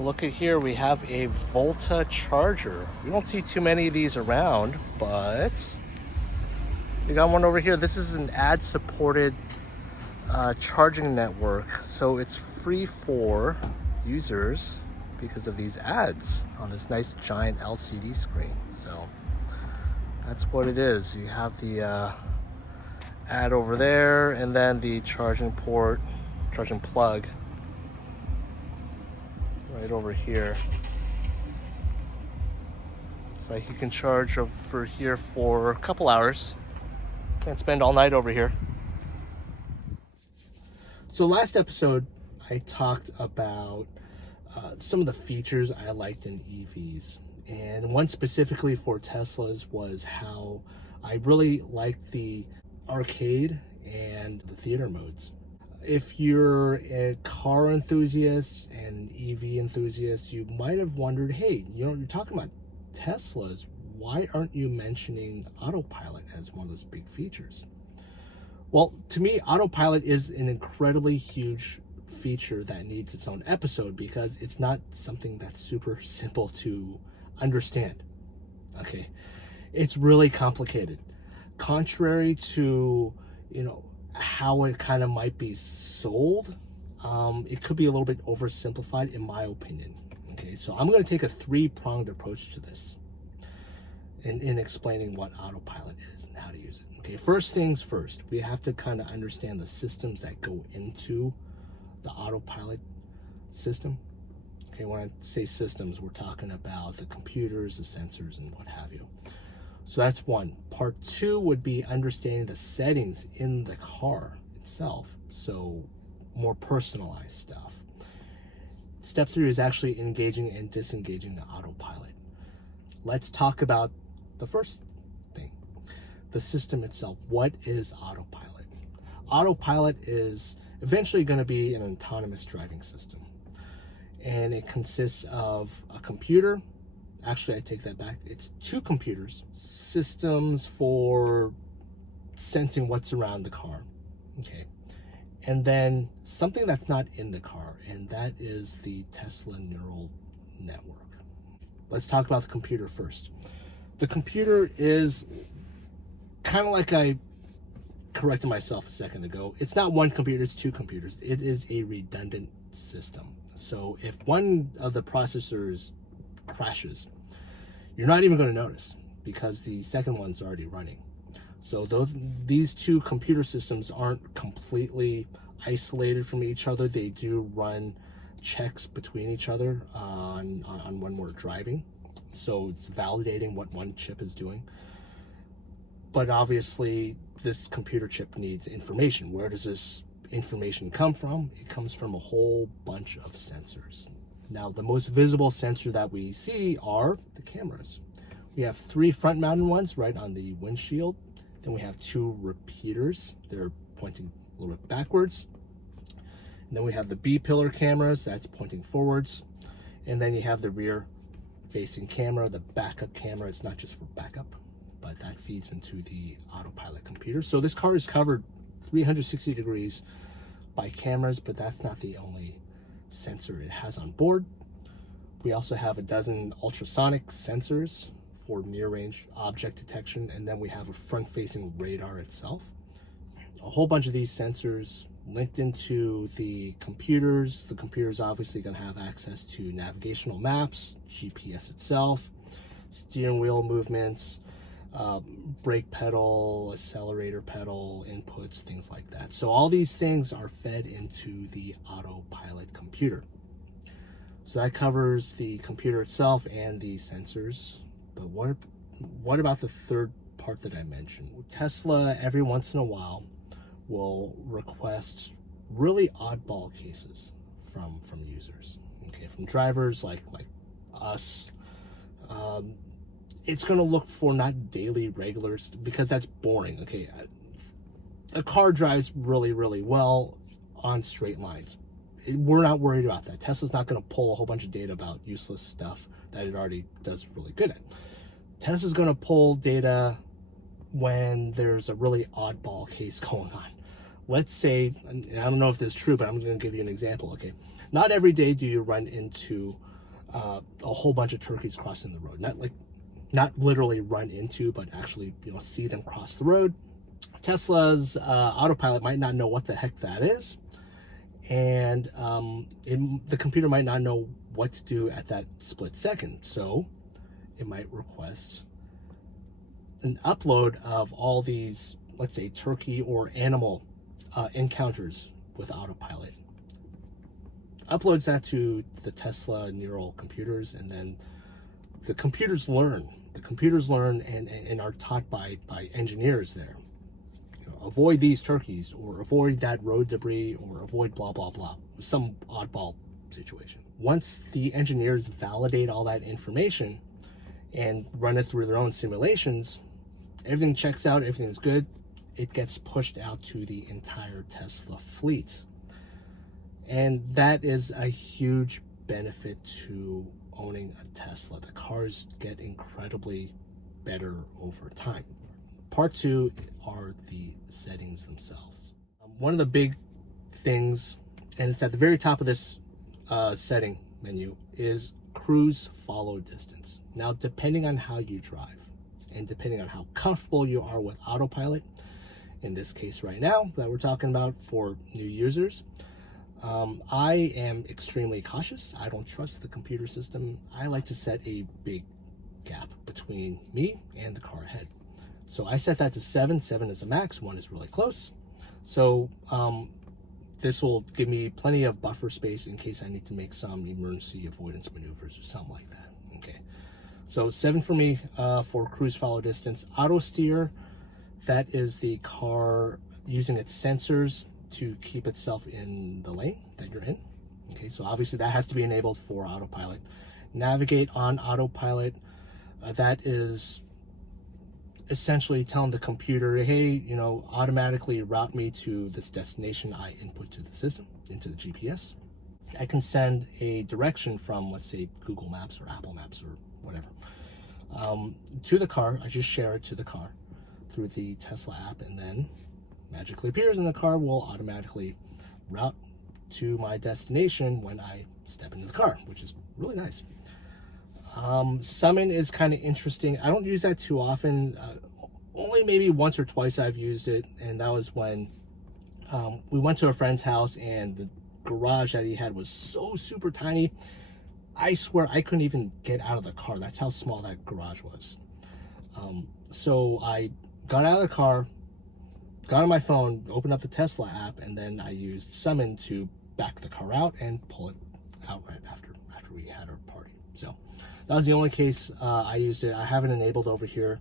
Look at here, we have a Volta charger. We don't see too many of these around, but we got one over here. This is an ad-supported charging network, so it's free for users because of these ads on this nice giant LCD screen. So that's what it is. You have the ad over there, and then the charging port, charging plug right over here. So you can charge over here for a couple hours. Can't spend all night over here. So last episode, I talked about some of the features I liked in EVs. And one specifically for Teslas was how I really liked the arcade and the theater modes. If you're a car enthusiast and EV enthusiast, you might have wondered, hey, you're talking about Teslas, why aren't you mentioning Autopilot as one of those big features? Well, to me, Autopilot is an incredibly huge feature that needs its own episode because it's not something that's super simple to understand. Okay, it's really complicated. Contrary to, how it kind of might be sold, it could be a little bit oversimplified in my opinion. Okay, so I'm going to take a three-pronged approach to this in explaining what Autopilot is and how to use it. Okay, first things first, we have to kind of understand the systems that go into the Autopilot system. Okay, when I say systems, we're talking about the computers, the sensors, and what have you. So that's one. Part two would be understanding the settings in the car itself, so more personalized stuff. Step three is actually engaging and disengaging the Autopilot. Let's talk about the first thing, the system itself. What is Autopilot? Autopilot is eventually going to be an autonomous driving system, and it consists of a computer. Actually, I take that back. It's two computers, systems for sensing what's around the car. Okay. And then something that's not in the car, and that is the Tesla neural network. Let's talk about the computer first. The computer is kind of like I corrected myself a second ago. It's not one computer, it's two computers. It is a redundant system. So if one of the processors crashes, you're not even going to notice because the second one's already running. So these two computer systems aren't completely isolated from each other. They do run checks between each other on when we're driving. So it's validating what one chip is doing. But obviously, this computer chip needs information. Where does this information come from? It comes from a whole bunch of sensors. Now, the most visible sensor that we see are the cameras. We have three front-mounted ones right on the windshield. Then we have two repeaters. They're pointing a little bit backwards. And then we have the B-pillar cameras. That's pointing forwards. And then you have the rear-facing camera, the backup camera. It's not just for backup, but that feeds into the Autopilot computer. So this car is covered 360 degrees by cameras, but that's not the only sensor it has on board. We also have a dozen ultrasonic sensors for near-range object detection, and then we have a front-facing radar itself. A whole bunch of these sensors linked into the computers. The computer's obviously going to have access to navigational maps, GPS itself, steering wheel movements, brake pedal, accelerator pedal, inputs, things like that. So all these things are fed into the Autopilot computer. So that covers the computer itself and the sensors. But what about the third part that I mentioned? Tesla, every once in a while, will request really oddball cases from users. Okay, from drivers like us. It's going to look for not daily regulars because that's boring. Okay, the car drives really, really well on straight lines. We're not worried about that. Tesla's not going to pull a whole bunch of data about useless stuff that it already does really good at. Tesla's going to pull data when there's a really oddball case going on. Let's say, and I don't know if this is true, but I'm going to give you an example. Okay, not every day do you run into a whole bunch of turkeys crossing the road. Not literally run into, but actually, see them cross the road. Tesla's autopilot might not know what the heck that is, and the computer might not know what to do at that split second. So it might request an upload of all these, let's say, turkey or animal encounters with autopilot. Uploads that to the Tesla neural computers, and then the computers learn. The computers learn and are taught by engineers there. Avoid these turkeys, or avoid that road debris, or avoid blah, blah, blah. Some oddball situation. Once the engineers validate all that information and run it through their own simulations, everything checks out, everything's good, it gets pushed out to the entire Tesla fleet. And that is a huge benefit to owning a Tesla. The cars get incredibly better over time. Part two are the settings themselves. One of the big things, and it's at the very top of this setting menu, is cruise follow distance. Now, depending on how you drive and depending on how comfortable you are with autopilot, in this case right now that we're talking about for new users, I am extremely cautious. I don't trust the computer system. I like to set a big gap between me and the car ahead. So I set that to 7. 7 is a max, 1 is really close. So this will give me plenty of buffer space in case I need to make some emergency avoidance maneuvers or something like that. Okay, so 7 for me for cruise follow distance. Autosteer, that is the car using its sensors to keep itself in the lane that you're in. Okay, so obviously that has to be enabled for autopilot. Navigate on autopilot, that is essentially telling the computer, hey, automatically route me to this destination I input to the system, into the GPS. I can send a direction from, let's say, Google Maps or Apple Maps or whatever, to the car. I just share it to the car through the Tesla app, and then magically appears, and the car will automatically route to my destination when I step into the car, which is really nice. Summon is kind of interesting. I don't use that too often. Only maybe once or twice I've used it, and that was when we went to a friend's house, and the garage that he had was so super tiny. I swear I couldn't even get out of the car. That's how small that garage was. So I got out of the car, got on my phone, opened up the Tesla app, and then I used Summon to back the car out and pull it out right after we had our party. So that was the only case I used it. I have it enabled over here.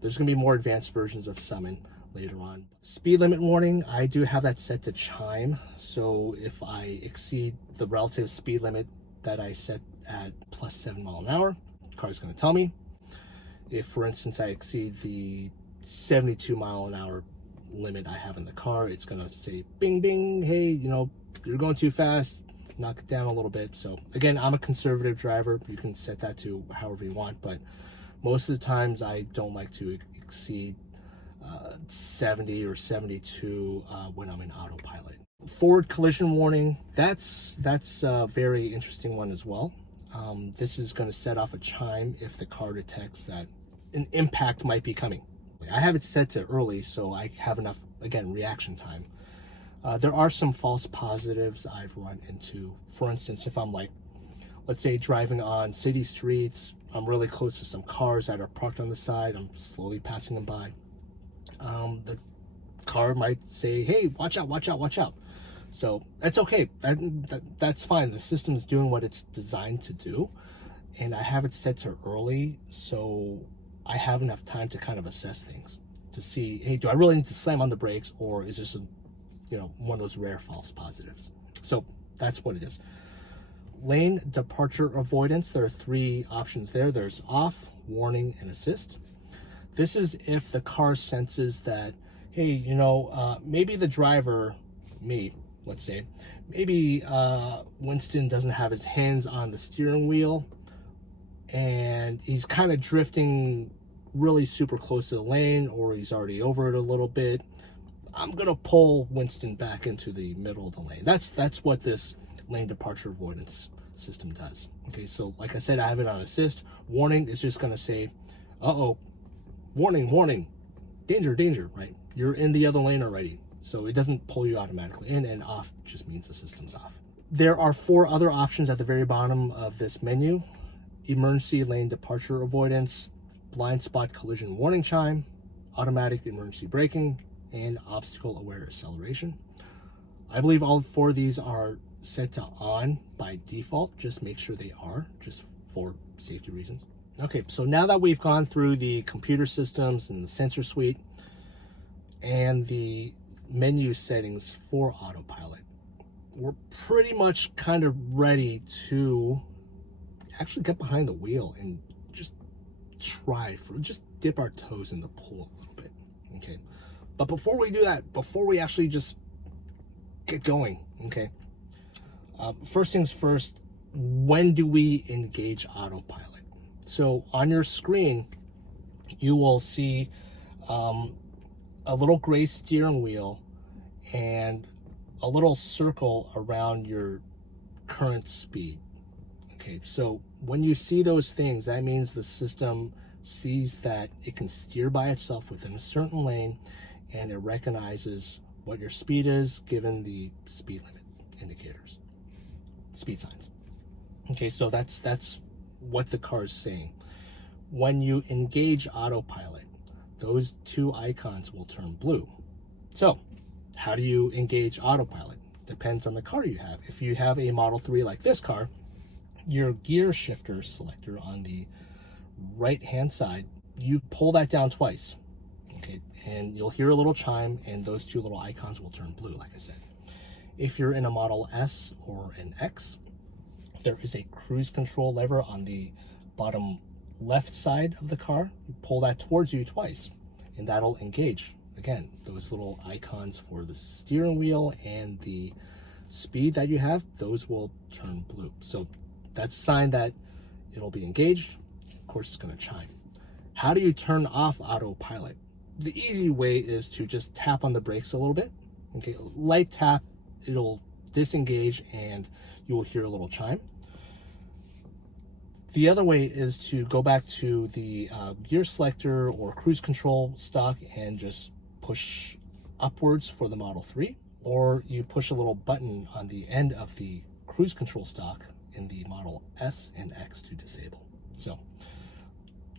There's going to be more advanced versions of Summon later on. Speed limit warning, I do have that set to chime. So if I exceed the relative speed limit that I set at plus 7 miles an hour, the car is going to tell me. If, for instance, I exceed the 72 mile an hour limit I have in the car, it's going to say, bing, bing, hey, you're going too fast, knock it down a little bit. So again, I'm a conservative driver. You can set that to however you want, but most of the times I don't like to exceed 70 or 72 when I'm in autopilot. Forward collision warning, that's a very interesting one as well. This is going to set off a chime if the car detects that an impact might be coming. I have it set to early, so I have enough, again, reaction time. There are some false positives I've run into. For instance, if I'm let's say driving on city streets, I'm really close to some cars that are parked on the side, I'm slowly passing them by. The car might say, hey, watch out, watch out, watch out. So that's okay, that's fine. The system's doing what it's designed to do, and I have it set to early, so I have enough time to kind of assess things, to see, hey, do I really need to slam on the brakes, or is this one of those rare false positives? So that's what it is. Lane departure avoidance, there are 3 options there. There's off, warning, and assist. This is if the car senses that, hey, maybe the driver, me, let's say, maybe Winston doesn't have his hands on the steering wheel and he's kind of drifting really super close to the lane, or he's already over it a little bit. I'm gonna pull Winston back into the middle of the lane. That's what this lane departure avoidance system does. Okay, so like I said, I have it on assist. Warning is just going to say, uh-oh, warning, warning, danger, danger, right? You're in the other lane already. So it doesn't pull you automatically in, and off just means the system's off. There are 4 other options at the very bottom of this menu: emergency lane departure avoidance, blind spot collision warning chime, automatic emergency braking, and obstacle aware acceleration. I believe all 4 of these are set to on by default. Just make sure they are, just for safety reasons. Okay, so now that we've gone through the computer systems and the sensor suite and the menu settings for Autopilot, we're pretty much kind of ready to actually get behind the wheel and just just dip our toes in the pool a little bit. Okay, but before we do that, before we actually just get going, okay, first things first, when do we engage Autopilot? So on your screen you will see a little gray steering wheel and a little circle around your current speed. Okay, so when you see those things, that means the system sees that it can steer by itself within a certain lane, and it recognizes what your speed is given the speed limit indicators, speed signs. Okay, so that's what the car is saying. When you engage Autopilot, those 2 icons will turn blue. So how do you engage Autopilot? Depends on the car you have. If you have a Model 3 like this car, your gear shifter selector on the right hand side, you pull that down twice, okay, and you'll hear a little chime, and those 2 little icons will turn blue, like I said. If you're in a Model S or an X, there is a cruise control lever on the bottom left side of the car. You pull that towards you twice, and that'll engage. Again, those little icons for the steering wheel and the speed that you have, those will turn blue. So that's a sign that it'll be engaged. Of course, it's going to chime. How do you turn off Autopilot? The easy way is to just tap on the brakes a little bit. Okay, light tap, it'll disengage and you will hear a little chime. The other way is to go back to the gear selector or cruise control stock and just push upwards for the Model 3, or you push a little button on the end of the cruise control stock in the Model S and X to disable. So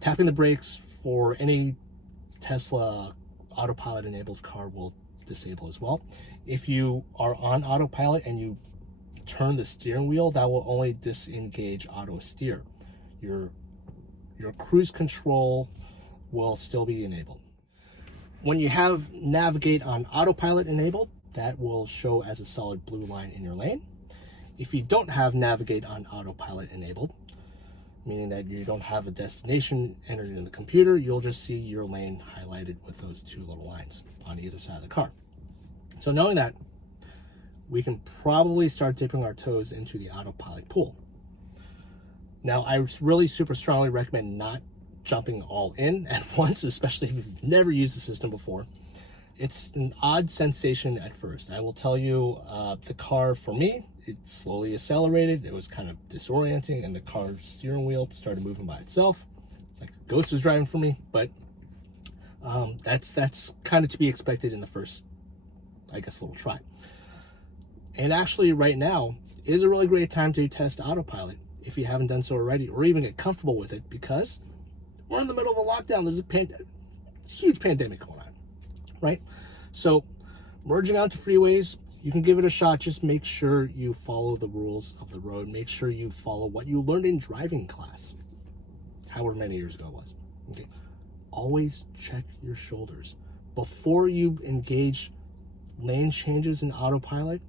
tapping the brakes for any Tesla Autopilot enabled car will disable as well. If you are on Autopilot and you turn the steering wheel, that will only disengage Autosteer. Your cruise control will still be enabled. When you have Navigate on Autopilot enabled, that will show as a solid blue line in your lane. If you don't have Navigate on Autopilot enabled, meaning that you don't have a destination entered in the computer, you'll just see your lane highlighted with those 2 little lines on either side of the car. So knowing that, we can probably start dipping our toes into the Autopilot pool. Now, I really super strongly recommend not jumping all in at once, especially if you've never used the system before. It's an odd sensation at first. I will tell you, the car, for me, it slowly accelerated. It was kind of disorienting, and the car's steering wheel started moving by itself. It's like a ghost was driving for me, but that's kind of to be expected in the first, I guess, little try. And actually, right now is a really great time to test Autopilot if you haven't done so already, or even get comfortable with it, because we're in the middle of a lockdown. There's a huge pandemic going on, right? So merging onto freeways, you can give it a shot. Just make sure you follow the rules of the road. Make sure you follow what you learned in driving class, however many years ago it was. Okay. Always check your shoulders. Before you engage lane changes in Autopilot,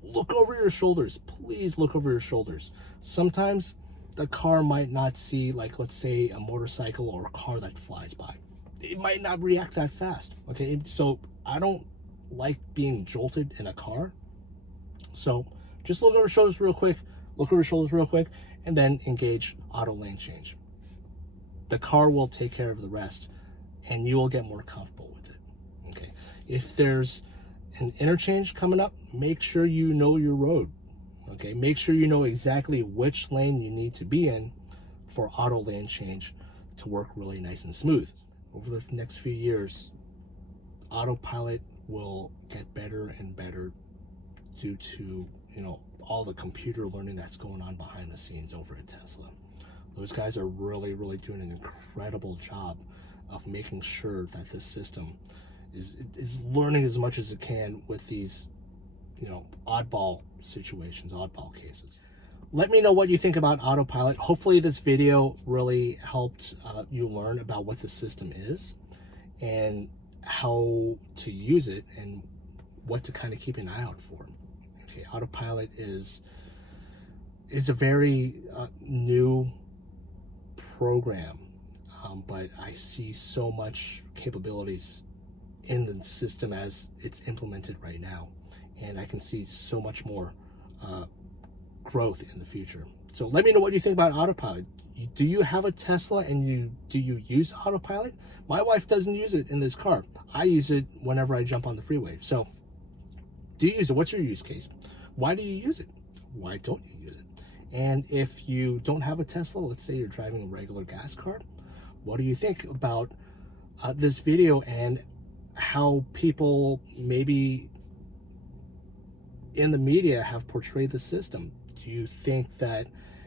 look over your shoulders. Please look over your shoulders. Sometimes the car might not see, like, let's say a motorcycle or a car that flies by. It might not react that fast. Okay, so I don't like being jolted in a car. So just look over your shoulders real quick, and then engage auto lane change. The car will take care of the rest, and you will get more comfortable with it. Okay, if there's an interchange coming up, make sure you know your road. Okay, make sure you know exactly which lane you need to be in for auto lane change to work really nice and smooth. Over the next few years, autopilot will get better and better due to, all the computer learning that's going on behind the scenes over at Tesla. Those guys are really doing an incredible job of making sure that this system is learning as much as it can with these, oddball situations, oddball cases. Let me know what you think about autopilot. Hopefully this video really helped you learn about what the system is and how to use it and what to kind of keep an eye out for. Okay, autopilot is a very new program, but I see so much capabilities in the system as it's implemented right now, and I can see so much more growth in the future. So let me know what you think about autopilot. Do you have a Tesla and do you use autopilot? My wife doesn't use it in this car. I use it whenever I jump on the freeway. So do you use it? What's your use case? Why do you use it? Why don't you use it? And if you don't have a Tesla, let's say you're driving a regular gas car, what do you think about this video and how people maybe in the media have portrayed the system? Do you think that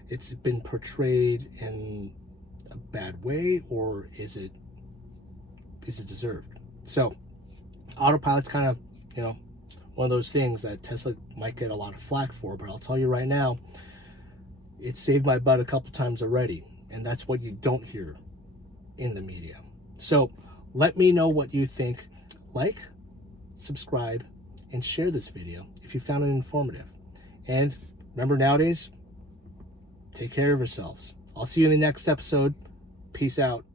it's been portrayed in a bad way, or is it deserved? So autopilot's kind of, one of those things that Tesla might get a lot of flack for, but I'll tell you right now, it saved my butt a couple times already, and that's what you don't hear in the media. So let me know what you think. Like, subscribe, and share this video if you found it informative. And remember, nowadays, take care of yourselves. I'll see you in the next episode. Peace out.